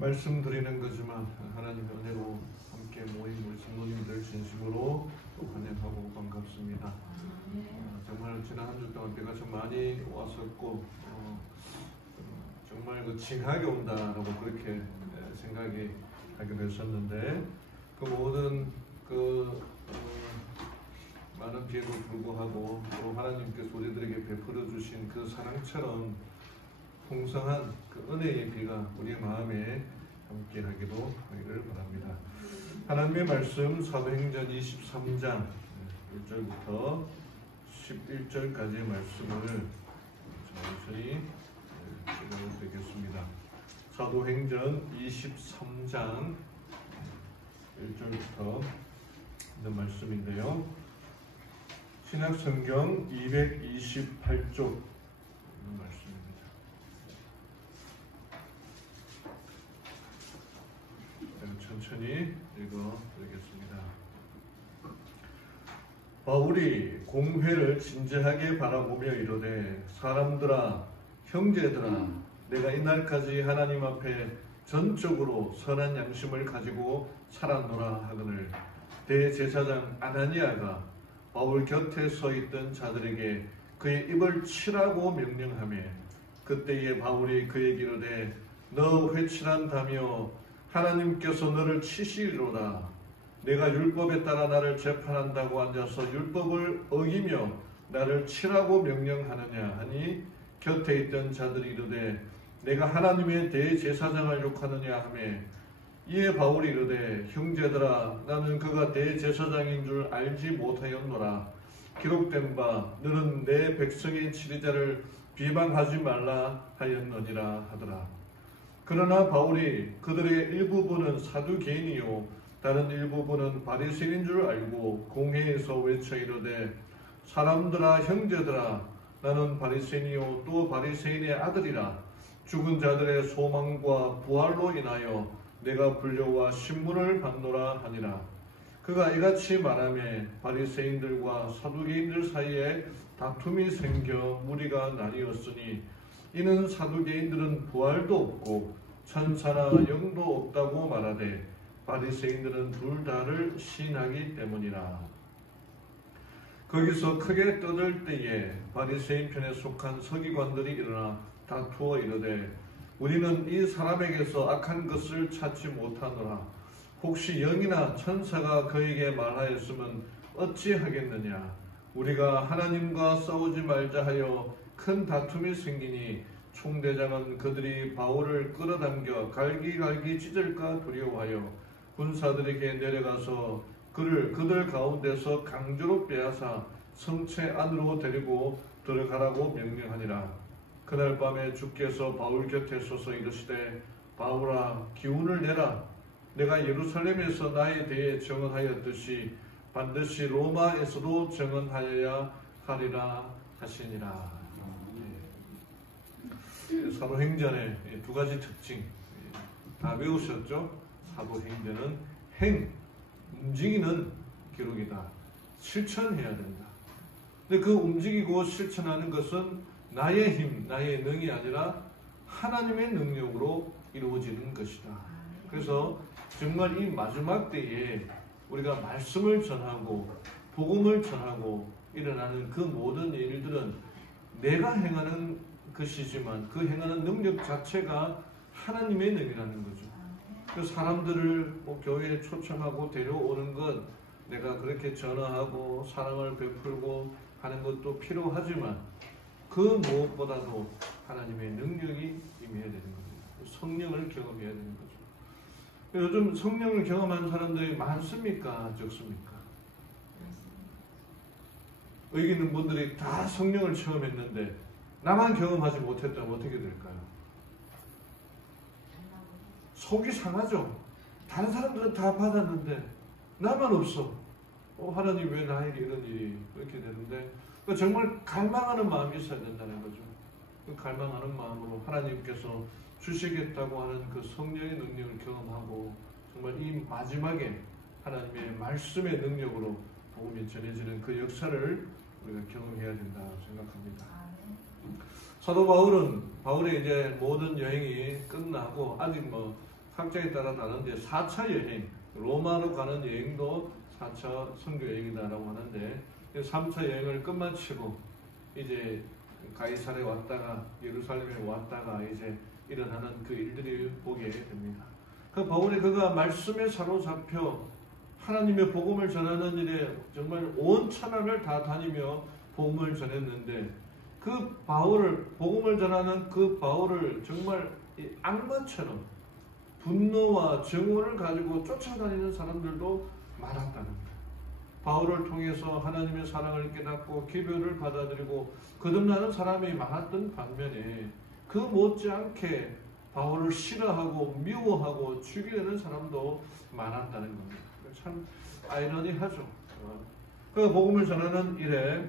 말씀드리는 거지만 하나님의 은혜로 함께 모인 우리 성도님들 진심으로 또 환영하고 반갑습니다. 정말 지난 한 주 동안 비가 좀 많이 왔었고 정말 징하게 온다라고 그렇게 생각이 하게 됐었는데 그 모든 많은 비에도 불구하고 또 하나님께서 우리들에게 베풀어 주신 그 사랑처럼 풍성한 그 은혜의 비가 우리 마음에 함께 하기를 바랍니다. 하나님의 말씀 사도행전 23장 1절부터 11절까지의 말씀을 천천히 읽어드리겠습니다. 사도행전 23장 1절부터 있는 말씀인데요. 신약성경 228쪽 말씀입니다. 천천히 읽어드리겠습니다. 바울이 공회를 진지하게 바라보며 이르되 사람들아 형제들아 내가 이날까지 하나님 앞에 전적으로 선한 양심을 가지고 살았노라 하거늘 대제사장 아나니아가 바울 곁에 서 있던 자들에게 그의 입을 치라고 명령하며 그때에 바울이 그에게 이르되 너 회칠한다며 하나님께서 너를 치시리로다. 내가 율법에 따라 나를 재판한다고 앉아서 율법을 어기며 나를 치라고 명령하느냐 하니 곁에 있던 자들이 이르되 내가 하나님의 대제사장을 욕하느냐 하매 이에 바울이 이르되 형제들아 나는 그가 대제사장인 줄 알지 못하였노라. 기록된 바 너는 내 백성의 치리자를 비방하지 말라 하였느니라 하더라. 그러나 바울이 그들의 일부분은 사두개인이요 다른 일부분은 바리새인인 줄 알고 공회에서 외쳐 이르되 사람들아 형제들아 나는 바리새인이요 또 바리새인의 아들이라. 죽은 자들의 소망과 부활로 인하여 내가 불려와 신문을 받노라 하니라. 그가 이같이 말하며 바리새인들과 사두개인들 사이에 다툼이 생겨 무리가 나뉘었으니 이는 사두개인들은 부활도 없고 천사나 영도 없다고 말하되 바리새인들은 둘 다를 시인하기 때문이라. 거기서 크게 떠들 때에 바리새인 편에 속한 서기관들이 일어나 다투어 이르되 우리는 이 사람에게서 악한 것을 찾지 못하노라. 혹시 영이나 천사가 그에게 말하였으면 어찌하겠느냐. 우리가 하나님과 싸우지 말자 하여 큰 다툼이 생기니 총대장은 그들이 바울을 끌어당겨 갈기갈기 찢을까 두려워하여 군사들에게 내려가서 그들 가운데서 강제로 빼앗아 성체 안으로 데리고 들어가라고 명령하니라. 그날 밤에 주께서 바울 곁에 서서 이르시되 바울아 기운을 내라. 내가 예루살렘에서 나에 대해 증언하였듯이 반드시 로마에서도 증언하여야 하리라 하시니라. 사도행전의 두 가지 특징 다 외우셨죠? 사도행전은 움직이는 기록이다. 실천해야 된다. 근데 그 움직이고 실천하는 것은 나의 힘, 나의 능이 아니라 하나님의 능력으로 이루어지는 것이다. 그래서 정말 이 마지막 때에 우리가 말씀을 전하고 복음을 전하고 일어나는 그 모든 일들은 내가 행하는 것이지만 그 행하는 능력 자체가 하나님의 능이라는 거죠. 그 사람들을 교회에 초청하고 데려오는 것 내가 그렇게 전화하고 사랑을 베풀고 하는 것도 필요하지만 그 무엇보다도 하나님의 능력이 임해야 되는 겁니다. 성령을 경험해야 되는 거죠. 요즘 성령을 경험한 사람들이 많습니까? 적습니까? 여기 있는 분들이 다 성령을 체험했는데 나만 경험하지 못했다면 어떻게 될까요? 속이 상하죠. 다른 사람들은 다 받았는데 나만 없어. 하나님 왜 나에게 이런 일이 그렇게 되는데 정말 갈망하는 마음이 있어야 된다는 거죠. 그 갈망하는 마음으로 하나님께서 주시겠다고 하는 그 성령의 능력을 경험하고 정말 이 마지막에 하나님의 말씀의 능력으로 복음이 전해지는 그 역사를 우리가 경험해야 된다 생각합니다. 사도 바울의 이제 모든 여행이 끝나고 아직 학자에 따라 다른데 4차 여행, 로마로 가는 여행도 4차 선교 여행이다라고 하는데 3차 여행을 끝마치고 이제 가이사랴에 왔다가 예루살렘에 왔다가 이제 일어나는 그 일들이 보게 됩니다. 그 바울이 그가 말씀에 사로잡혀 하나님의 복음을 전하는 일에 정말 온 천하를 다 다니며 복음을 전했는데 그 바울을 복음을 전하는 그 바울을 정말 악마처럼 분노와 증오를 가지고 쫓아다니는 사람들도 많았다는 거예요. 바울을 통해서 하나님의 사랑을 깨닫고 기별을 받아들이고 거듭나는 사람이 많았던 반면에 그 못지않게 바울을 싫어하고 미워하고 죽이려는 사람도 많았다는 겁니다. 참 아이러니하죠. 그 복음을 전하는 일에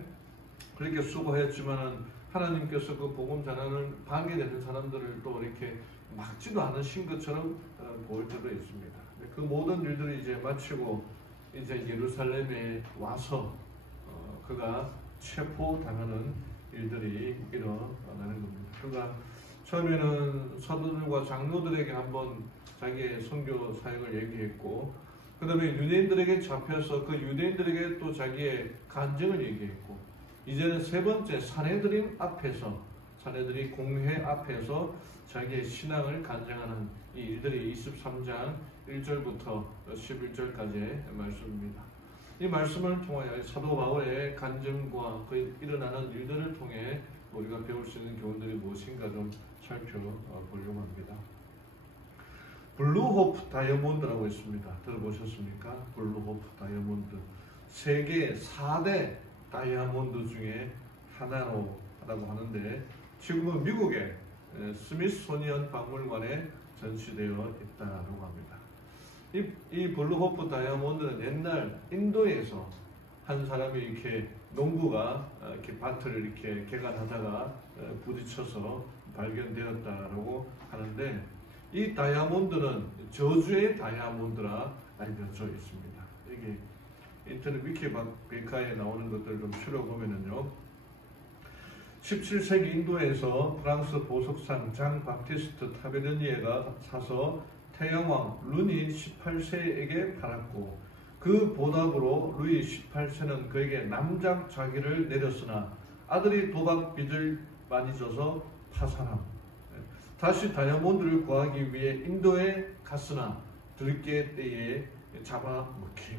그렇게 수고했지만은 하나님께서 그 복음 전하는 방해되는 사람들을 또 이렇게 막지도 않으신 것처럼 보일 때도 있습니다. 그 모든 일들이 이제 마치고 이제 예루살렘에 와서 그가 체포당하는 일들이 일어나는 겁니다. 그가 처음에는 사도들과 장로들에게 한번 자기의 선교 사역을 얘기했고 그 다음에 유대인들에게 잡혀서 그 유대인들에게 또 자기의 간증을 얘기했고 이제는 세 번째 산헤드린 앞에서 산헤드린 공회 앞에서 자기의 신앙을 간증하는 이 일들이 23장 1절부터 11절까지의 말씀입니다. 이 말씀을 통하여 사도 바울의 간증과 그 일어나는 일들을 통해 우리가 배울 수 있는 교훈들이 무엇인가 좀 살펴보려고 합니다. 블루호프 다이아몬드라고 있습니다. 들어보셨습니까? 블루호프 다이아몬드. 세계 4대 다이아몬드 중에 하나라고 하는데 지금은 미국의 스미소니언 박물관에 전시되어 있다고 합니다. 이 블루호프 다이아몬드는 옛날 인도에서 한 사람이 이렇게 농부가 이렇게 밭을 이렇게 개간하다가 부딪혀서 발견되었다라고 하는데 이 다이아몬드는 저주의 다이아몬드라 알려져 있습니다. 이게 인터넷 위키백과에 나오는 것들을 좀 추려보면요. 17세기 인도에서 프랑스 보석상 장 바티스트 타베르니에가 사서 태양왕 루이 18세에게 팔았고 그 보답으로 루이 18세는 그에게 남작 자기를 내렸으나 아들이 도박 빚을 많이 져서 파산함. 다시 다이아몬드를 구하기 위해 인도에 갔으나 들깨 떼에 잡아먹힘.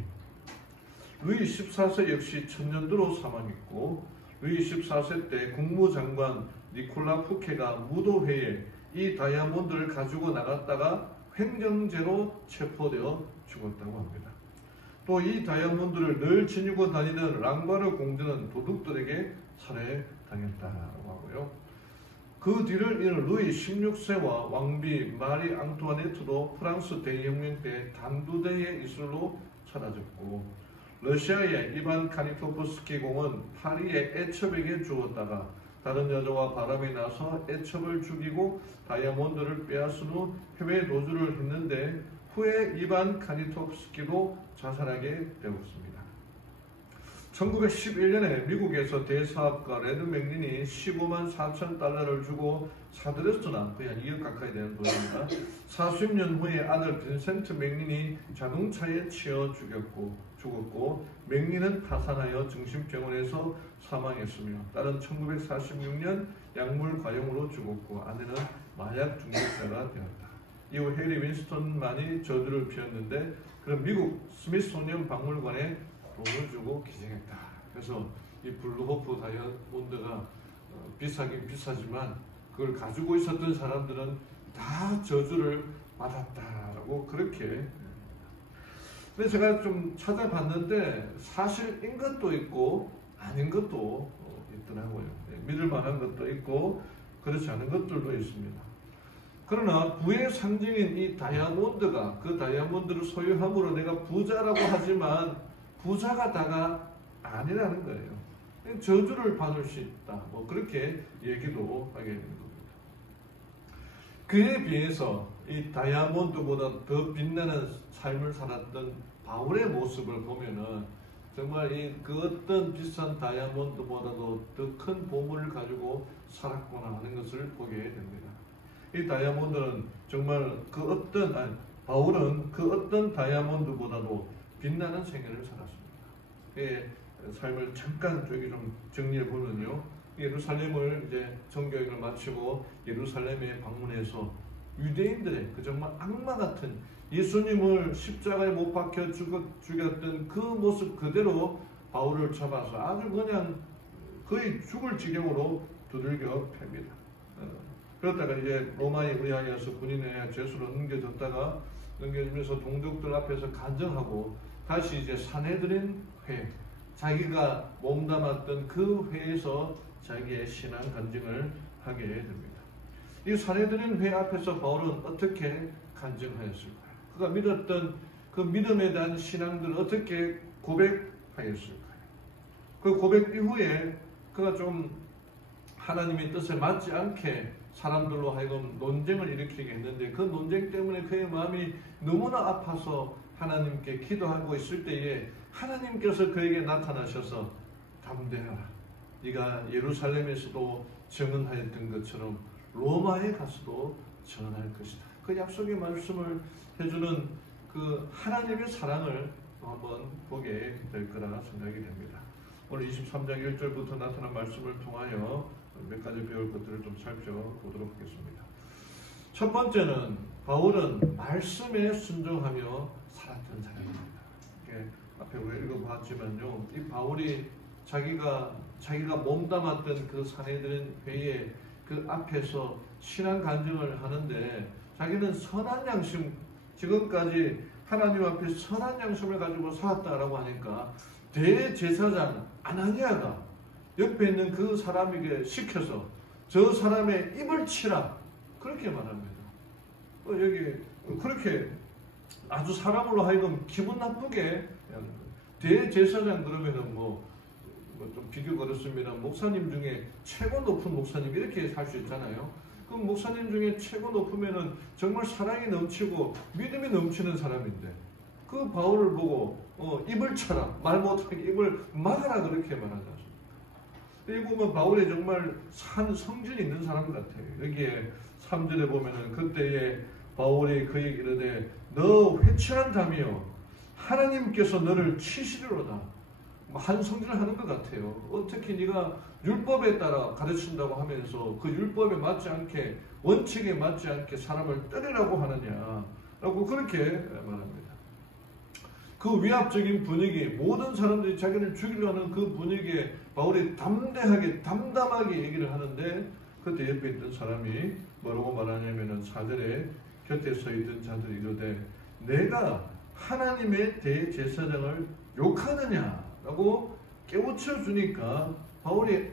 루이 14세 역시 천년도로 사망했고 루이 14세 때 국무장관 니콜라 푸케가 무도회에 이 다이아몬드를 가지고 나갔다가 횡령죄로 체포되어 죽었다고 합니다. 또 이 다이아몬드를 늘 지니고 다니는 랑바르 공주는 도둑들에게 살해당했다고 하고요. 그 뒤를 이은 루이 16세와 왕비 마리 앙투아네트도 프랑스 대혁명 때 단두대의 이슬로 사라졌고 러시아의 이반 카니토프스키 공은 파리의 애첩에게 주었다가 다른 여자와 바람이 나서 애첩을 죽이고 다이아몬드를 빼앗은 후 해외 도주를 했는데 후에 이반 카니토프스키도 자살하게 되었습니다. 1911년에 미국에서 대사업가 레드 맥린이 15만 4천 달러를 주고 사들였으나 거의 한 2억 가까이 되는 돈입니다. 40년 후에 아들 빈센트 맥린이 자동차에 치여 죽었고 맥린은 파산하여 정신병원에서 사망했으며 딸은 1946년 약물 과용으로 죽었고 아내는 마약 중독자가 되었다. 이후 해리 윈스턴만이 저주를 피웠는데 그럼 미국 스미소니언 박물관에 돈을 주고 기증했다. 그래서 이 블루호프 다이아몬드가 비싸긴 비싸지만 그걸 가지고 있었던 사람들은 다 저주를 받았다라고 그렇게. 근데 제가 좀 찾아봤는데 사실인 것도 있고 아닌 것도 있더라고요. 믿을 만한 것도 있고 그렇지 않은 것들도 있습니다. 그러나 부의 상징인 이 다이아몬드가 그 다이아몬드를 소유함으로 내가 부자라고 하지만 부자가 다가 아니라는 거예요. 저주를 받을 수 있다. 뭐 그렇게 얘기도 하게 되는 겁니다. 그에 비해서 이 다이아몬드보다 더 빛나는 삶을 살았던 바울의 모습을 보면은 정말 그 어떤 비싼 다이아몬드보다도 더 큰 보물을 가지고 살았구나 하는 것을 보게 됩니다. 이 다이아몬드는 정말 바울은 그 어떤 다이아몬드보다도 빛나는 생애를 살았습니다. 그의 삶을 잠깐 좀 정리해 보면요, 예루살렘을 이제 정교육을 마치고 예루살렘에 방문해서 유대인들의 그 정말 악마 같은 예수님을 십자가에 못 박혀 죽였던 그 모습 그대로 바울을 잡아서 아주 그냥 거의 죽을 지경으로 두들겨 팹니다. 그러다가 이제 로마에 의하여서 군인에 죄수로 넘겨주면서 동족들 앞에서 간증하고 다시 이제 산헤드린 회, 자기가 몸담았던 그 회에서 자기의 신앙 간증을 하게 됩니다. 이 산헤드린 회 앞에서 바울은 어떻게 간증하였을까요? 그가 믿었던 그 믿음에 대한 신앙들을 어떻게 고백하였을까요? 그 고백 이후에 그가 좀 하나님의 뜻에 맞지 않게 사람들로 하여금 논쟁을 일으키게 했는데, 그 논쟁 때문에 그의 마음이 너무나 아파서 하나님께 기도하고 있을 때에 하나님께서 그에게 나타나셔서 담대하라. 네가 예루살렘에서도 증언하였던 것처럼 로마에 가서도 증언할 것이다. 그 약속의 말씀을 해주는 그 하나님의 사랑을 한번 보게 될 거라 생각이 됩니다. 오늘 23장 1절부터 나타난 말씀을 통하여 몇 가지 배울 것들을 좀 살펴보도록 하겠습니다. 첫 번째는 바울은 말씀에 순종하며 살았던 사람입니다. 앞에 우리가 읽어봤지만요, 이 바울이 자기가 몸담았던 그 산헤드린 회의 그 앞에서 신앙 간증을 하는데, 자기는 선한 양심, 지금까지 하나님 앞에 선한 양심을 가지고 살았다라고 하니까 대제사장 아나니아가 옆에 있는 그 사람에게 시켜서 저 사람의 입을 치라, 그렇게 말합니다. 여기 그렇게 아주 사람으로 하여금 기분 나쁘게, 대제사장 그러면은 뭐 좀 비교 그렇습니다. 목사님 중에 최고 높은 목사님 이렇게 할 수 있잖아요. 그럼 목사님 중에 최고 높으면은 정말 사랑이 넘치고 믿음이 넘치는 사람인데, 그 바울을 보고 입을 쳐라, 말 못하게 입을 막아라, 그렇게 말하지 않습니까? 여기 보면 바울이 정말 성질 있는 사람 같아요. 여기에 3절에 보면은 그때에 바울이 그에게 이르되 너 회칠한 담이여 하나님께서 너를 치시리로다. 한 성질을 하는 것 같아요. 어떻게 네가 율법에 따라 가르친다고 하면서 그 율법에 맞지 않게, 원칙에 맞지 않게 사람을 때리라고 하느냐 라고 그렇게 말합니다. 그 위압적인 분위기, 모든 사람들이 자기를 죽이려는 그 분위기에 바울이 담담하게 얘기를 하는데, 그때 옆에 있던 사람이 뭐라고 말하냐면은 4절에 곁에 서 있던 자들이 이르되 내가 하나님의 대제사장을 욕하느냐 라고 깨우쳐 주니까 바울이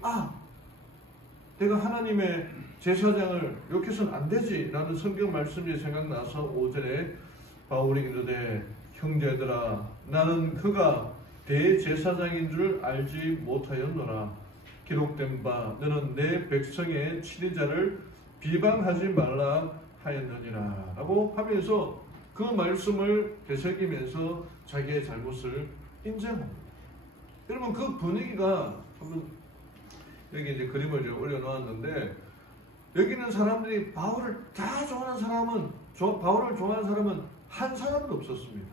내가 하나님의 제사장을 욕해서는 안 되지 라는 성경 말씀이 생각나서 5절에 바울이 이르되 형제들아 나는 그가 대제사장인 줄 알지 못하였노라. 기록된 바 너는 내 백성의 치리자를 비방하지 말라 하였느니라 라고 하면서 그 말씀을 되새기면서 자기의 잘못을 인정합니다. 여러분, 그 분위기가, 여기 이제 그림을 좀 올려놓았는데, 여기 있는 사람들이 바울을 다 좋아하는 사람은, 바울을 좋아하는 사람은 한 사람도 없었습니다.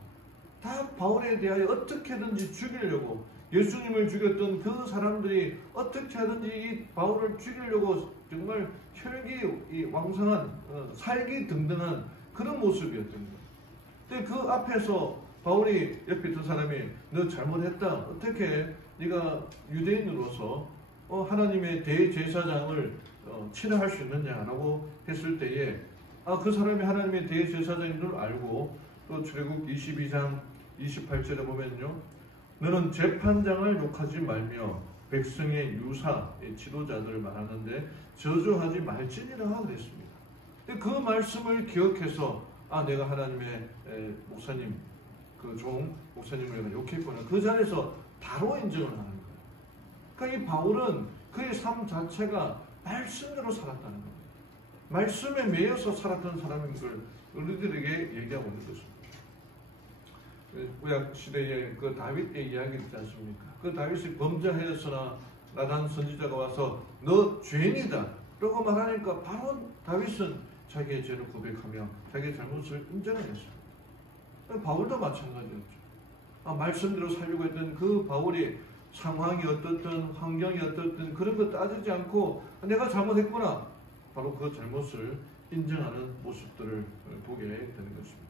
다 바울에 대하여 어떻게든지 죽이려고, 예수님을 죽였던 그 사람들이 어떻게 하든지 이 바울을 죽이려고 정말 혈기 왕성한, 살기 등등한 그런 모습이었던 거예요. 근데 그 앞에서 바울이 옆에 있던 사람이 너 잘못했다. 어떻게 네가 유대인으로서 하나님의 대제사장을 치료할 수 있느냐라고 했을 때에 그 사람이 하나님의 대제사장인 줄 알고, 또 출애굽 22장 28절에 보면요, 너는 재판장을 욕하지 말며 백성의 유사 지도자들을 말하는데 저주하지 말지니라 그랬습니다. 근데 그 말씀을 기억해서 내가 하나님의 목사님, 그 종 목사님을 욕했구나. 그 자리에서 바로 인정을 하는 거예요. 그러니까 이 바울은 그의 삶 자체가 말씀대로 살았다는 거예요. 말씀에 매여서 살았던 사람인 걸 우리들에게 얘기하고 있는 것입니다. 구약 시대에 그 다윗의 이야기 있지 않습니까? 그 다윗이 범죄하였으나 나단 선지자가 와서 너 죄인이다 라고 말하니까 바로 다윗은 자기의 죄를 고백하며 자기의 잘못을 인정했어요. 바울도 마찬가지였죠. 말씀대로 살려고 했던 그 바울이 상황이 어떻든 환경이 어떻든 그런 거 따지지 않고 내가 잘못했구나. 바로 그 잘못을 인정하는 모습들을 보게 되는 것입니다.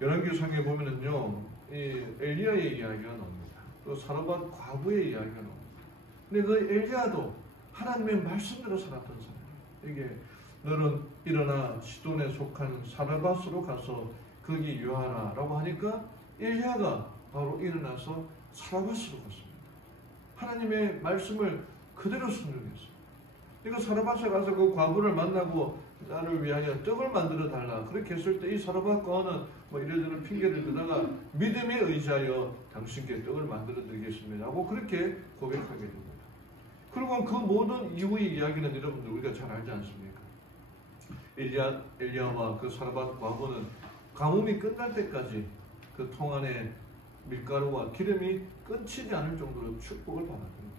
열왕기상에 보면은요, 이 엘리야의 이야기가 나옵니다. 또 사르밧 과부의 이야기가 나옵니다. 근데 그 엘리야도 하나님의 말씀대로 살았던 사람이에요. 이게 너는 일어나 시돈에 속한 사르밧으로 가서 거기 유하라라고 하니까 엘리야가 바로 일어나서 사르밧으로 갔습니다. 하나님의 말씀을 그대로 순종했어요. 이거 사르밧에 가서 그 과부를 만나고 나를 위하여 떡을 만들어 달라. 그렇게 했을 때 이 사르밧 과부는 뭐 이래저래 핑계를 대다가 믿음에 의지하여 당신께 떡을 만들어 드리겠습니다 하고 그렇게 고백하게 됩니다. 그리고 그 모든 이후의 이야기는 여러분들 우리가 잘 알지 않습니까? 엘리야와 그 사르밧 과부는 가뭄이 끝날 때까지 그 통 안에 밀가루와 기름이 끊치지 않을 정도로 축복을 받았습니다.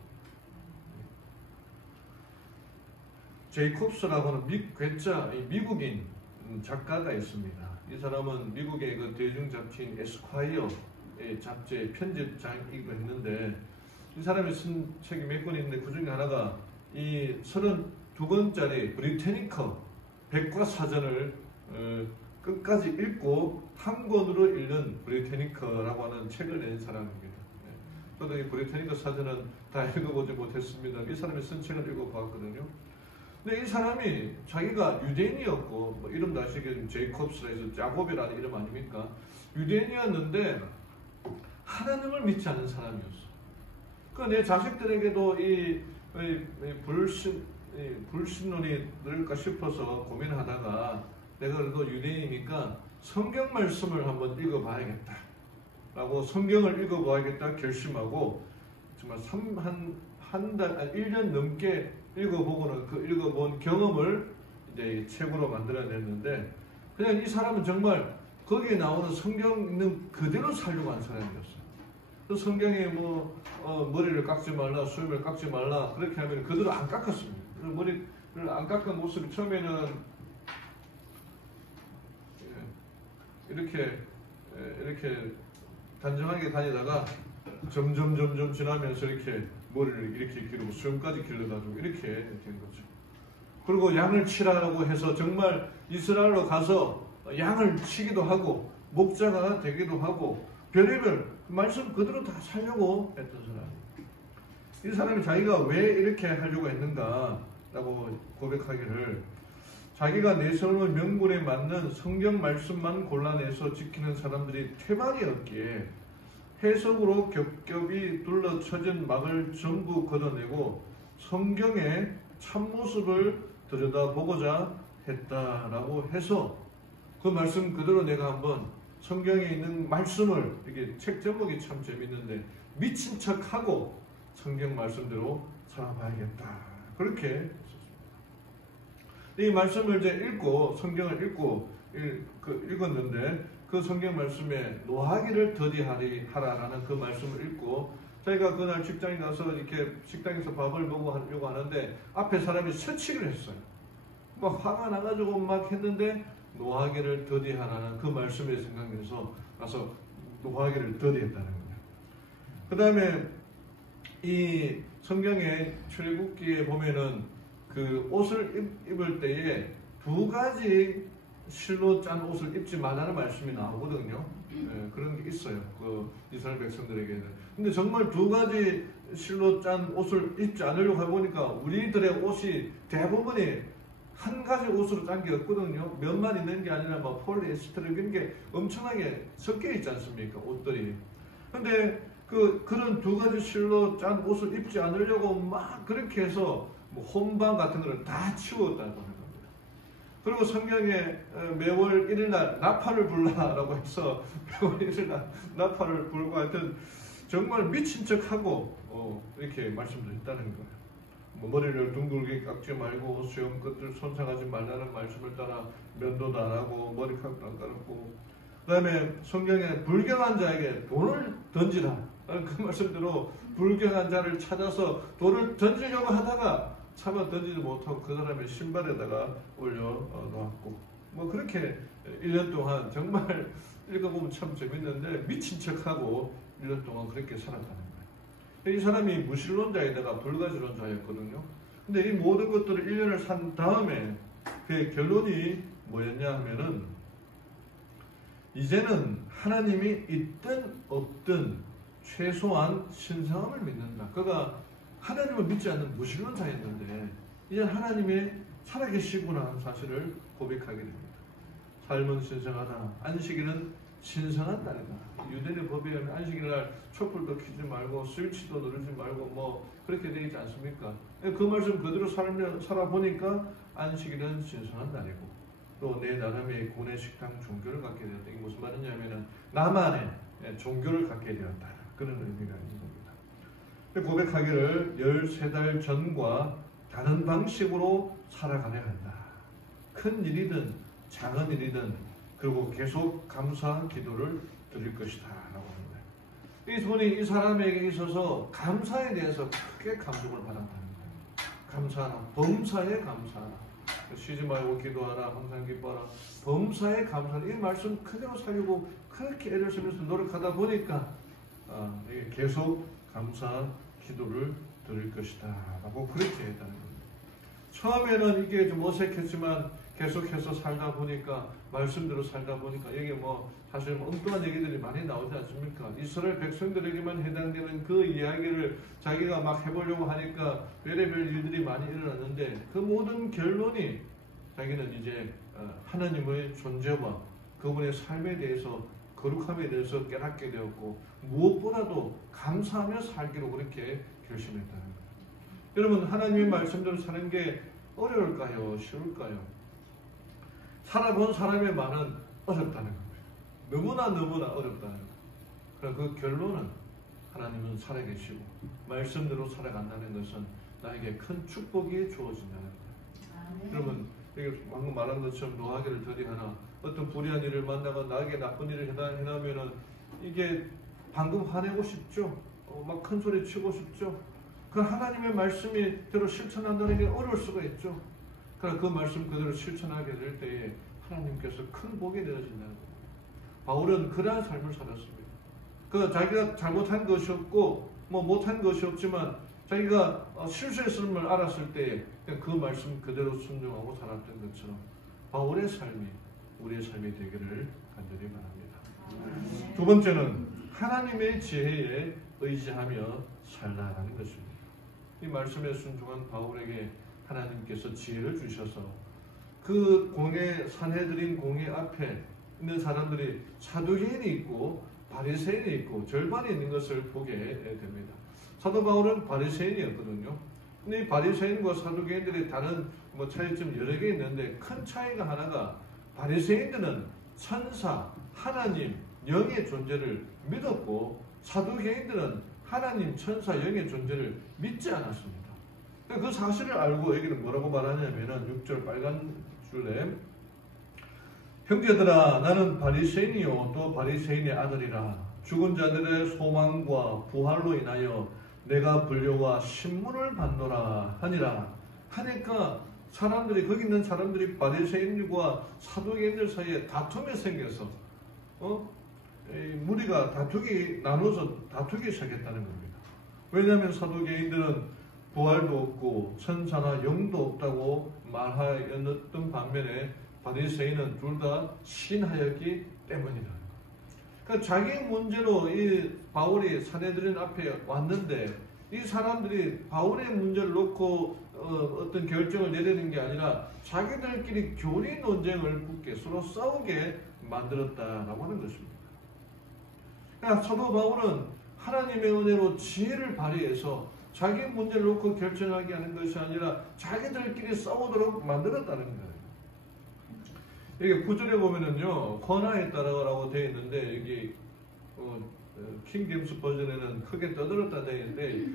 제이콥스라고 하는 괴짜 미국인 작가가 있습니다. 이 사람은 미국의 그 대중 잡지인 에스콰이어의 잡지의 편집장이기도 했는데 이 사람이 쓴 책이 몇 권이 있는데 그 중에 하나가 이 32권짜리 브리테니커 백과사전을 끝까지 읽고 한 권으로 읽는 브리테니커라고 하는 책을 낸 사람입니다. 저도 이 브리테니커 사전은 다 읽어보지 못했습니다. 이 사람이 쓴 책을 읽어봤거든요. 근데 이 사람이 자기가 유대인이었고 뭐 이름도 아시겠지만 제이콥스라 해서 야곱이라는 이름 아닙니까? 유대인이었는데 하나님을 믿지 않는 사람이었어. 내 자식들에게도 이 불신론이 늘까 싶어서 고민하다가 내가 그래도 유대인이니까 성경 말씀을 한번 읽어봐야겠다 라고 성경을 읽어봐야겠다 결심하고 정말 1년 넘게 읽어보고는 그 읽어본 경험을 이제 책으로 만들어냈는데 그냥 이 사람은 정말 거기에 나오는 성경 있는 그대로 살려고 한 사람이었어요. 그 성경에 머리를 깎지 말라, 수염을 깎지 말라 그렇게 하면 그대로 안 깎았습니다. 머리를 안 깎은 모습이 처음에는 이렇게 단정하게 다니다가 점점 지나면서 이렇게 머리를 이렇게 기르고 수염까지 길러가지고 이렇게 된 거죠. 그리고 양을 치라고 해서 정말 이스라엘로 가서 양을 치기도 하고 목자가 되기도 하고 별의별 말씀 그대로 다 살려고 했던 사람이에요. 이 사람이 자기가 왜 이렇게 하려고 했는가라고 고백하기를 자기가 내세우는 명분에 맞는 성경 말씀만 골라내서 지키는 사람들이 퇴방이었기에 해석으로 겹겹이 둘러쳐진 막을 전부 걷어내고 성경의 참모습을 들여다보고자 했다라고 해서 그 말씀 그대로 내가 한번 성경에 있는 말씀을 이게 책 제목이 참 재밌는데 미친 척하고 성경 말씀대로 살아봐야겠다 그렇게 했었습니다. 이 말씀을 이제 읽고 성경을 읽고 읽었는데 그 성경 말씀에 노하기를 더디하라라는 그 말씀을 읽고 저희가 그날 직장에 가서 이렇게 식당에서 밥을 먹으려고 하는데 앞에 사람이 설치기를 했어요. 막 화가 나가지고 막 했는데 노하기를 더디하라는 그 말씀에 생각해서 가서 노하기를 더디했다는 거예요. 그 다음에 이 성경의 출애굽기에 보면은 그 옷을 입을 때에 두 가지 실로 짠 옷을 입지 말라는 말씀이 나오거든요. 네, 그런 게 있어요. 그 이스라엘 백성들에게는. 근데 정말 두 가지 실로 짠 옷을 입지 않으려고 해보니까 우리들의 옷이 대부분이 한 가지 옷으로 짠 게 없거든요. 면만 있는 게 아니라 막 폴리에스테르 이런 게 엄청나게 섞여 있지 않습니까? 옷들이. 근데 그런 두 가지 실로 짠 옷을 입지 않으려고 막 그렇게 해서 뭐 혼방 같은 거를 다 치웠다고 하는 겁니다. 그리고 성경에 매월 1일날 나팔을 불라라고 해서 매월 1일날 나팔을 불고 하여튼 정말 미친 척하고 이렇게 말씀드렸다는 거예요. 뭐 머리를 둥글게 깎지 말고 수염 끝을 손상하지 말라는 말씀을 따라 면도도 안 하고 머리카락도 안 깔았고 그 다음에 성경에 불경한 자에게 돌을 던지라 그 말씀대로 불경한 자를 찾아서 돌을 던지려고 하다가 차마 던지지 못하고 그 사람의 신발에다가 올려 놓았고, 뭐 그렇게 1년 동안 정말 읽어보면 참 재밌는데 미친 척하고 1년 동안 그렇게 살아가는 거예요. 이 사람이 무신론자에다가 불가지론자였거든요. 근데 이 모든 것들을 1년을 산 다음에 그의 결론이 뭐였냐 하면은, 이제는 하나님이 있든 없든 최소한 신성함을 믿는다. 그가 하나님을 믿지 않는 무신론자였는데 이제 하나님이 살아계시구나 하는 사실을 고백하게 됩니다. 삶은 신성하다. 안식일은 신성한 날이다. 유대인의 법에 의하면 안식일날 촛불도 켜지 말고 스위치도 누르지 말고 뭐 그렇게 되어 있지 않습니까? 그 말씀 그대로 살아보니까 안식일은 신성한 날이고, 또 내 나름의 구내식당 종교를 갖게 되었다. 이게 무슨 말이냐면은 나만의 종교를 갖게 되었다. 그런 의미가 있는 겁니다. 고백하기를 13달 전과 다른 방식으로 살아가야 한다. 큰 일이든 작은 일이든 그리고 계속 감사 기도를 드릴 것이다 라고 합니다. 이분이 이 사람에게 있어서 감사에 대해서 크게 감동을 받았다는 거예요. 감사하라. 범사에 감사하라. 쉬지 말고 기도하라. 항상 기뻐하라. 범사에 감사하라. 이 말씀 그대로 살리고 그렇게 애를 쓰면서 노력하다 보니까 계속 감사 기도를 드릴 것이다 라고 그렇게 했다는 겁니다. 처음에는 이게 좀 어색했지만 계속해서 살다 보니까, 말씀대로 살다 보니까, 이게 뭐 사실 엉뚱한 얘기들이 많이 나오지 않습니까? 이스라엘 백성들에게만 해당되는 그 이야기를 자기가 막 해보려고 하니까 별의별 일들이 많이 일어났는데, 그 모든 결론이 자기는 이제 하나님의 존재와 그분의 삶에 대해서, 거룩함에 대해서 깨닫게 되었고, 무엇보다도 감사하며 살기로 그렇게 결심했다는 거예요. 여러분, 하나님의 말씀대로 사는 게 어려울까요? 쉬울까요? 살아본 사람의 말은 어렵다는 겁니다. 너무나 어렵다는 거예요. 그래서 그 결론은 하나님은 살아계시고 말씀대로 살아간다는 것은 나에게 큰 축복이 주어진다는 거예요. 여러분, 방금 말한 것처럼 노하기를 더디하나, 어떤 불의한 일을 만나고 나에게 나쁜 일을 해놓으면은 이게 방금 화내고 싶죠? 막 큰 소리 치고 싶죠? 그 하나님의 말씀이대로 실천한다는 게 어려울 수가 있죠. 그러나 그 말씀 그대로 실천하게 될 때에 하나님께서 큰 복이 되어진다는 겁니다. 바울은 그러한 삶을 살았습니다. 그 자기가 잘못한 것이 없고 뭐 못한 것이 없지만 자기가 실수했음을 알았을 때에 그 말씀 그대로 순종하고 살았던 것처럼 바울의 삶이 우리의 삶이 되기를 간절히 바랍니다. 두 번째는 하나님의 지혜에 의지하며 살라라는 것입니다. 이 말씀에 순종한 바울에게 하나님께서 지혜를 주셔서 그 산헤드린 공회 앞에 있는 사람들이 사두개인이 있고 바리새인이 있고 절반이 있는 것을 보게 됩니다. 사도 바울은 바리새인이었거든요. 근데 이 바리새인과 사두개인들의 다른 차이점 여러 개 있는데, 큰 차이가 하나가, 바리새인들은 천사, 하나님, 영의 존재를 믿었고 사두개인들은 하나님, 천사, 영의 존재를 믿지 않았습니다. 그 사실을 알고 여기는 뭐라고 말하냐면은 6절 빨간 줄에, 형제들아 나는 바리새인이요 또 바리새인의 아들이라. 죽은 자들의 소망과 부활로 인하여 내가 불려와 신문을 받노라 하니라. 하니까 사람들이, 거기 있는 사람들이 바리새인과 사두개인들 사이에 다툼이 생겨서 무리가 나눠서 다투기 시작했다는 겁니다. 왜냐하면 사두개인들은 부활도 없고 천사나 영도 없다고 말하였던 반면에 바리새인은 둘 다 신하였기 때문이다. 그러니까 자기 문제로 이 바울이 산헤드린 앞에 왔는데, 이 사람들이 바울의 문제를 놓고 어떤 결정을 내리는 게 아니라 자기들끼리 교리 논쟁을 붙게 서로 싸우게 만들었다라고 하는 것입니다. 그러니까 사도 바울은 하나님의 은혜로 지혜를 발휘해서 자기 문제를 놓고 결정하게 하는 것이 아니라 자기들끼리 싸우도록 만들었다는 거예요. 여기 9절에 보면은요, 권하에 따라라고 되어 있는데, 여기 킹제임스 버전에는 크게 떠들었다 되어 있는데,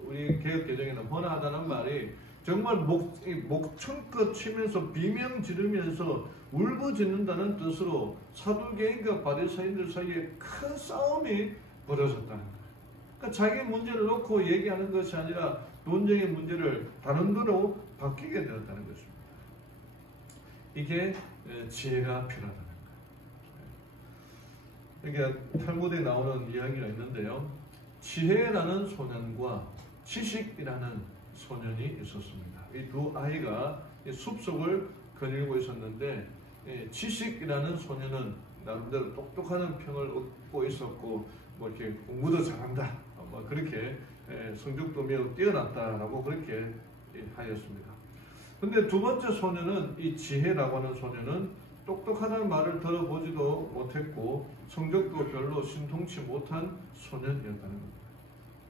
우리 개혁 개정에는 권하다는 말이 정말 목청껏 치면서 비명 지르면서 울부짖는다는 뜻으로 사두개인과 바리새인들 사이에 큰 싸움이 벌어졌다는 거예요. 그러니까 자기 문제를 놓고 얘기하는 것이 아니라 논쟁의 문제를 다른 거로 바뀌게 되었다는 것입니다. 이게 지혜가 필요하다는 거예요. 그러니까 탈무드에 나오는 이야기가 있는데요. 지혜라는 소년과 지식이라는 소년이 있었습니다. 이 두 아이가 숲속을 거닐고 있었는데 지식이라는 소년은 나름대로 똑똑한 평을 얻고 있었고 뭐 이렇게 공부도 잘한다, 뭐 그렇게 성적도 매우 뛰어났다라고 그렇게 하였습니다. 근데 두 번째 소년은 이 지혜라고 하는 소년은 똑똑하다는 말을 들어보지도 못했고 성적도 별로 신통치 못한 소년이었다는 겁니다.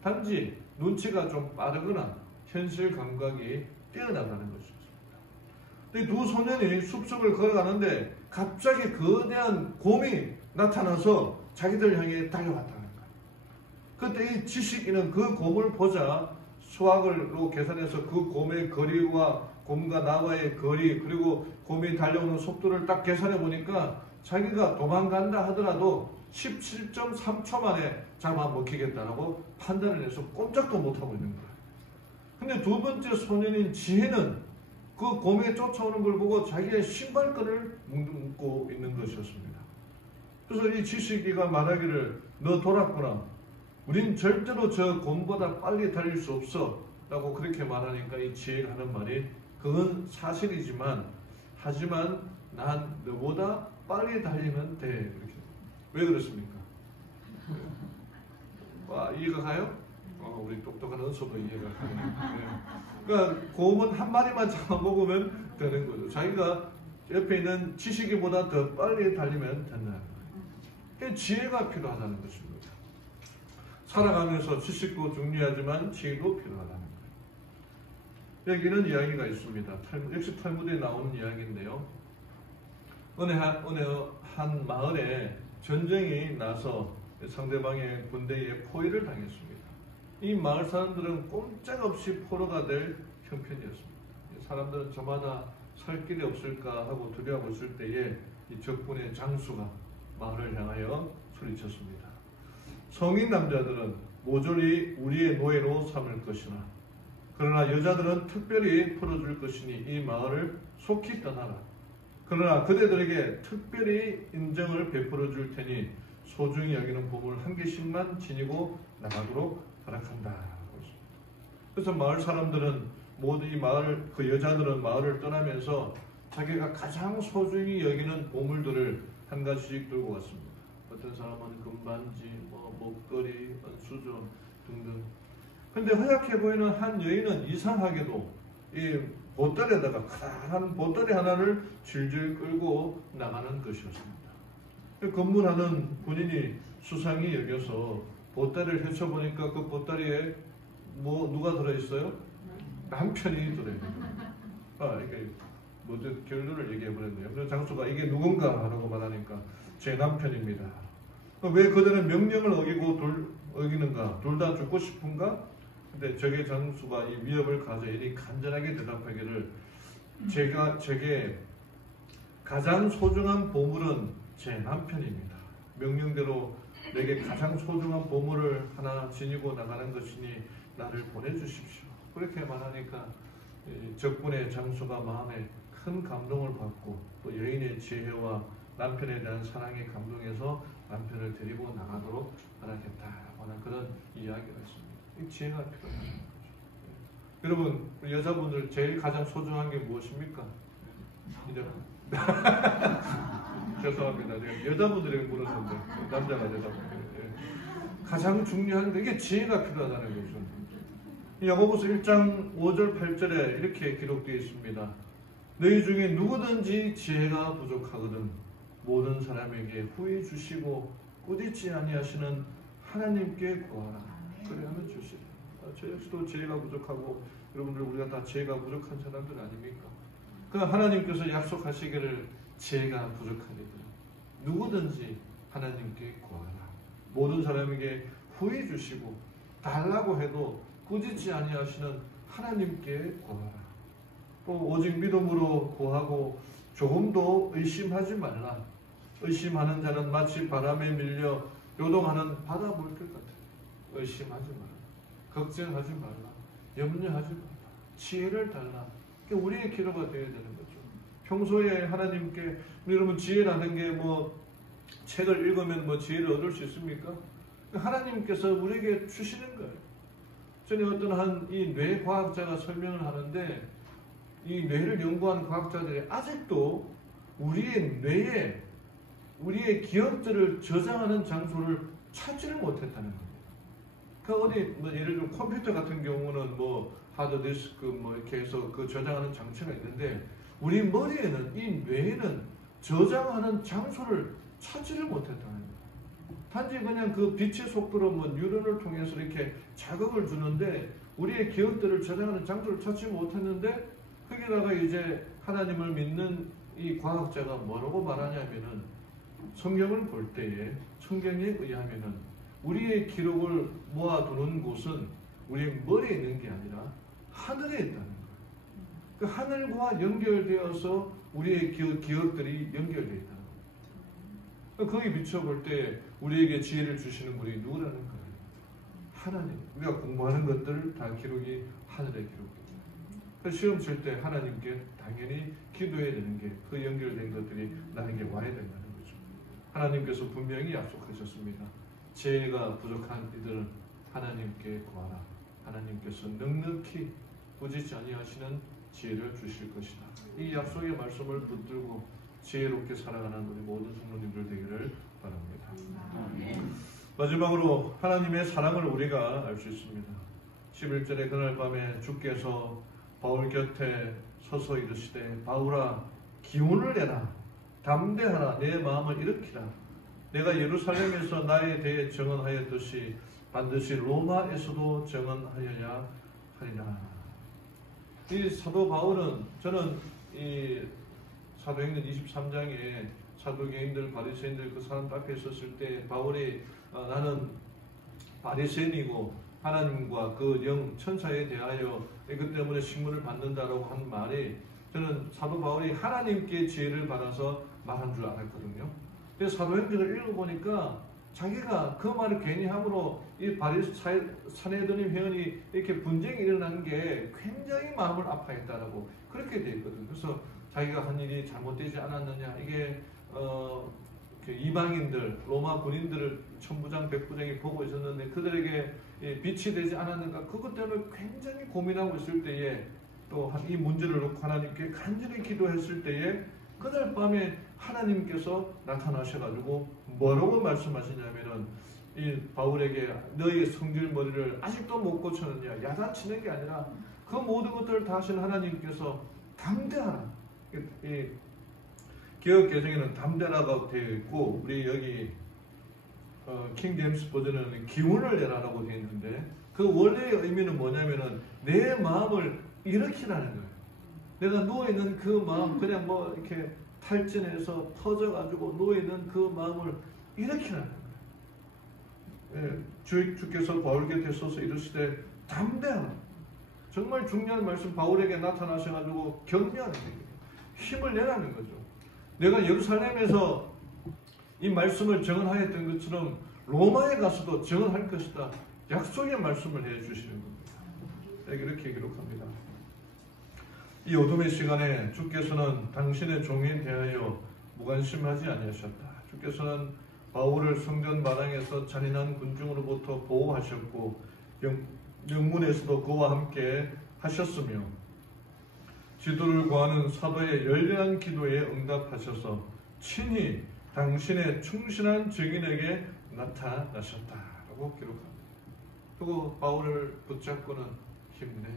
단지 눈치가 좀 빠르거나 현실 감각이 뛰어나다는 것이었습니다. 이 두 소년이 숲속을 걸어가는데 갑자기 거대한 곰이 나타나서 자기들 향해 달려왔다는 거예요. 그때 이 지식인은 그 곰을 보자 수학으로 계산해서 그 곰의 거리와 곰과 나와의 거리 그리고 곰이 달려오는 속도를 딱 계산해 보니까 자기가 도망간다 하더라도 17.3초 만에 잡아먹히겠다라고 판단을 해서 꼼짝도 못하고 있는 거예요. 근데 두 번째 소년인 지혜는 그 곰에 쫓아오는 걸 보고 자기의 신발끈을 묶고 있는 것이었습니다. 그래서 이 지식이가 말하기를 너 돌았구나. 우린 절대로 저 곰보다 빨리 달릴 수 없어 라고 그렇게 말하니까 이 지혜가 하는 말이 그건 사실이지만 하지만 난 너보다 빨리 달리면 돼. 이렇게. 왜 그렇습니까? 이해가 가요? 우리 똑똑한 은서도 이해가 가요. 네. 그러니까 곰은 한 마리만 잡아먹으면 되는 거죠. 자기가 옆에 있는 지식이보다 더 빨리 달리면 된다는 거예요. 지혜가 필요하다는 것입니다. 살아가면서 지식도 중요하지만 지혜도 필요하다는 거예요. 여기는 이야기가 있습니다. 역시 탈무드에 나오는 이야기인데요. 어느 한 마을에 전쟁이 나서 상대방의 군대에 포위를 당했습니다. 이 마을 사람들은 꼼짝없이 포로가 될 형편이었습니다. 사람들은 저마다 살 길이 없을까 하고 두려워하고 있을 때에 이 적군의 장수가 마을을 향하여 소리쳤습니다. 성인 남자들은 모조리 우리의 노예로 삼을 것이나 그러나 여자들은 특별히 풀어줄 것이니 이 마을을 속히 떠나라. 그러나 그대들에게 특별히 인정을 베풀어 줄 테니 소중히 여기는 보물 한 개씩만 지니고 나가도록 허락한다. 그래서 마을 사람들은 모두 이 마을 그 여자들은 마을을 떠나면서 자기가 가장 소중히 여기는 보물들을 한 가지씩 들고 왔습니다. 어떤 사람은 금반지, 목걸이, 수저 등등. 근데 허약해 보이는 한 여인은 이상하게도 이 보따리에다가 커다란 보따리 하나를 질질 끌고 나가는 것이었습니다. 검문하는 군인이 수상히 여겨서 보따리를 펼쳐보니까 그 보따리에 누가 들어있어요? 남편이 들어있는 이게 모두 결론을 얘기해버렸네요. 그래서 장수가 이게 누군가 하라고 말하니까 제 남편입니다. 왜 그들은 명령을 어기는가? 둘 다 죽고 싶은가? 근데 저게 장수가 이 위협을 가져이니 간절하게 대답하기를 제게 가장 소중한 보물은 제 남편입니다. 명령대로 내게 가장 소중한 보물을 하나 지니고 나가는 것이니 나를 보내주십시오. 그렇게 말하니까 적군의 장수가 마음에 큰 감동을 받고 또 여인의 지혜와 남편에 대한 사랑에 감동해서 남편을 데리고 나가도록 허락했다라고 하는 그런 이야기가 있습니다. 이 지혜가 필요합니다. 여러분 여자분들 제일 가장 소중한 게 무엇입니까? 이제 죄송합니다. 여자분들에게 물었는데 남자가 여자분들 가장 중요한 게 이게 지혜가 필요하다는 거죠. 야고보서 1장 5절 8절에 이렇게 기록되어 있습니다. 너희 중에 누구든지 지혜가 부족하거든 모든 사람에게 후히 주시고 꾸짖지 아니하시는 하나님께 구하라. 그래야만 주시라. 저 역시도 지혜가 부족하고 여러분들 우리가 다 지혜가 부족한 사람들 아닙니까? 그 하나님께서 약속하시기를 지혜가 부족하니까 누구든지 하나님께 구하라. 모든 사람에게 후히 주시고 달라고 해도 꾸짖지 아니하시는 하나님께 구하라. 또 오직 믿음으로 구하고 조금도 의심하지 말라. 의심하는 자는 마치 바람에 밀려 요동하는 바다물 것 같아요. 의심하지 말라. 걱정하지 말라. 염려하지 말라. 지혜를 달라. 그게 우리의 기도가 되어야 되는 거죠. 평소에 하나님께 여러분 지혜라는 게 뭐 책을 읽으면 뭐 지혜를 얻을 수 있습니까? 하나님께서 우리에게 주시는 거예요. 전에 어떤 한 이 뇌과학자가 설명을 하는데 이 뇌를 연구하는 과학자들이 아직도 우리의 뇌에 우리의 기억들을 저장하는 장소를 찾지를 못했다는 겁니다. 그 어디 뭐 예를 들어 컴퓨터 같은 경우는 뭐 하드디스크 뭐 이렇게 해서 그 저장하는 장치가 있는데 우리 머리에는 이 뇌에는 저장하는 장소를 찾지를 못했다는 거예요. 단지 그냥 그 빛의 속도로 뭐 뉴런을 통해서 이렇게 자극을 주는데 우리의 기억들을 저장하는 장소를 찾지 못했는데 거기다가 이제 하나님을 믿는 이 과학자가 뭐라고 말하냐면은 성경을 볼 때에 성경에 의하면은 우리의 기록을 모아두는 곳은 우리의 머리에 있는 게 아니라 하늘에 있다는 거예요. 그 하늘과 연결되어서 우리의 기억들이 연결되어 있다는 거예요. 거기 비춰볼 때 우리에게 지혜를 주시는 분이 누구라는 거예요? 하나님. 우리가 공부하는 것들 다 기록이 하늘에 기록됩니다. 시험 칠 때 하나님께 당연히 기도해야 되는 게 그 연결된 것들이 나에게 와야 된다는 거죠. 하나님께서 분명히 약속하셨습니다. 지혜가 부족한 이들은 하나님께 구하라. 하나님께서 넉넉히 부지치 아니하시는 지혜를 주실 것이다. 이 약속의 말씀을 붙들고 지혜롭게 살아가는 우리 모든 성도님들 되기를 바랍니다. 마지막으로 하나님의 사랑을 우리가 알 수 있습니다. 11절에 그날 밤에 주께서 바울 곁에 서서 이르시되 바울아 기운을 내라 담대하라 내 마음을 일으키라 내가 예루살렘에서 나에 대해 증언하였듯이 반드시 로마에서도 증언하여야 하리라. 이 사도 바울은 저는 이 사도행전 23장에 사도개인들 바리새인들 그 사람 앞에 있었을 때 바울이 나는 바리새인이고 하나님과 그 영 천사에 대하여 그 때문에 신문을 받는다라고 한 말이 저는 사도 바울이 하나님께 지혜를 받아서 말한 줄 알았거든요. 그래서 사도행전을 읽어보니까 자기가 그 말을 괜히 함으로 이 사내더님 회원이 이렇게 분쟁이 일어난 게 굉장히 마음을 아파했다라고 그렇게 되어 있거든요. 그래서 자기가 한 일이 잘못되지 않았느냐 이게 이방인들 로마 군인들을 천부장 백부장이 보고 있었는데 그들에게 빛이 되지 않았는가 그것 때문에 굉장히 고민하고 있을 때에 또 이 문제를 놓고 하나님께 간절히 기도했을 때에 그날 밤에 하나님께서 나타나셔가지고 뭐라고 말씀하시냐면은 이 바울에게 너의 성질머리를 아직도 못 고쳤느냐 야단치는 게 아니라 그 모든 것들을 다 하신 하나님께서 담대하라. 이 기억 개정에는 담대라고 되어 있고 우리 여기 킹 제임스 버전은 기운을 내라라고 되어 있는데 그 원래의 의미는 뭐냐면은 내 마음을 일으키라는 거예요. 내가 누워있는 그 마음 그냥 뭐 이렇게 탈진해서 터져가지고 누워있는 그 마음을 일으키라는 거예요. 예, 주께서 바울 곁에 서서 이르시되 담대하라. 정말 중요한 말씀 바울에게 나타나셔가지고 격려하는 거예요. 힘을 내라는 거죠. 내가 예루살렘에서 이 말씀을 증언하였던 것처럼 로마에 가서도 증언할 것이다. 약속의 말씀을 해주시는 겁니다. 이렇게 기록합니다. 이 어둠의 시간에 주께서는 당신의 종에 대하여 무관심하지 아니하셨다. 주께서는 바울을 성전 마당에서 잔인한 군중으로부터 보호하셨고 영문에서도 그와 함께 하셨으며 지도를 구하는 사도의 열렬한 기도에 응답하셔서 친히 당신의 충실한 증인에게 나타나셨다라고 기록합니다. 그리고 바울을 붙잡고는 힘내,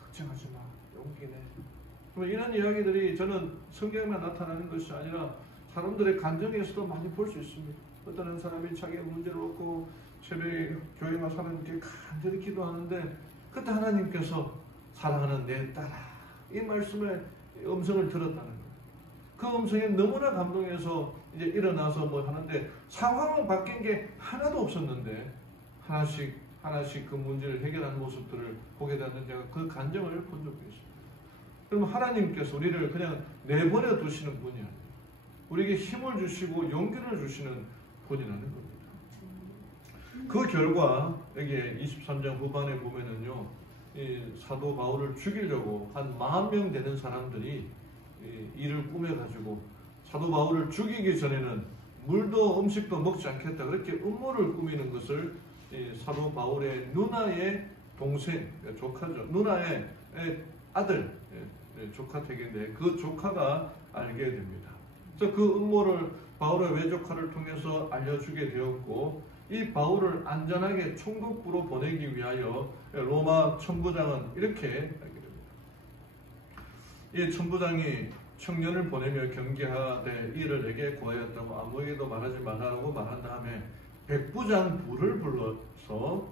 걱정하지 마, 용기 내. 이런 이야기들이 저는 성경에만 나타나는 것이 아니라 사람들의 감정에서도 많이 볼 수 있습니다. 어떤 한 사람이 자기의 문제를 얻고 새벽에 교회 와서 하나님께 간절히 기도하는데 그때 하나님께서 사랑하는 내 딸아 이 말씀의 음성을 들었다는 거예요. 그 음성에 너무나 감동해서 이제 일어나서 뭐 하는데 상황은 바뀐 게 하나도 없었는데 하나씩 그 문제를 해결하는 모습들을 보게 되는 제가 그 감정을 본 적도 있습니다. 그러면 하나님께서 우리를 그냥 내버려 두시는 분이 아니에요. 우리에게 힘을 주시고 용기를 주시는 분이라는 겁니다. 그 결과 여기 23장 후반에 보면은요, 이 사도 바울을 죽이려고 한 40,000명 되는 사람들이 이를 꾸며가지고 사도 바울을 죽이기 전에는 물도 음식도 먹지 않겠다 그렇게 음모를 꾸미는 것을 사도 바울의 누나의 동생, 조카죠. 누나의 아들, 조카 댁인데 그 조카가 알게 됩니다. 그래서 그 음모를 바울의 외조카를 통해서 알려주게 되었고, 이 바울을 안전하게 총독부로 보내기 위하여 로마 천부장은 이렇게 하게 됩니다. 이 천부장이 청년을 보내며 경계하되 이를 내게 구하였다고 아무에게도 말하지 말라고 말한 다음에 백부장 부를 불러서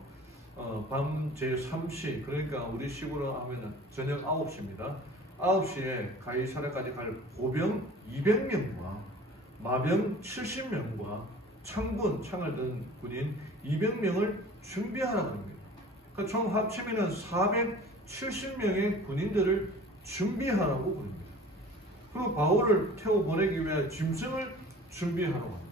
밤 제3시, 그러니까 우리 시골로 하면 저녁 9시입니다. 9시에 가이사랴까지 갈 고병 200명과 마병 70명과 창군, 창을 든 군인 200명을 준비하라고 합니다. 그러니까 총 합치면 470명의 군인들을 준비하라고 그럽니다. 그리고 바울을 태워 보내기 위해 짐승을 준비하라고 합니다.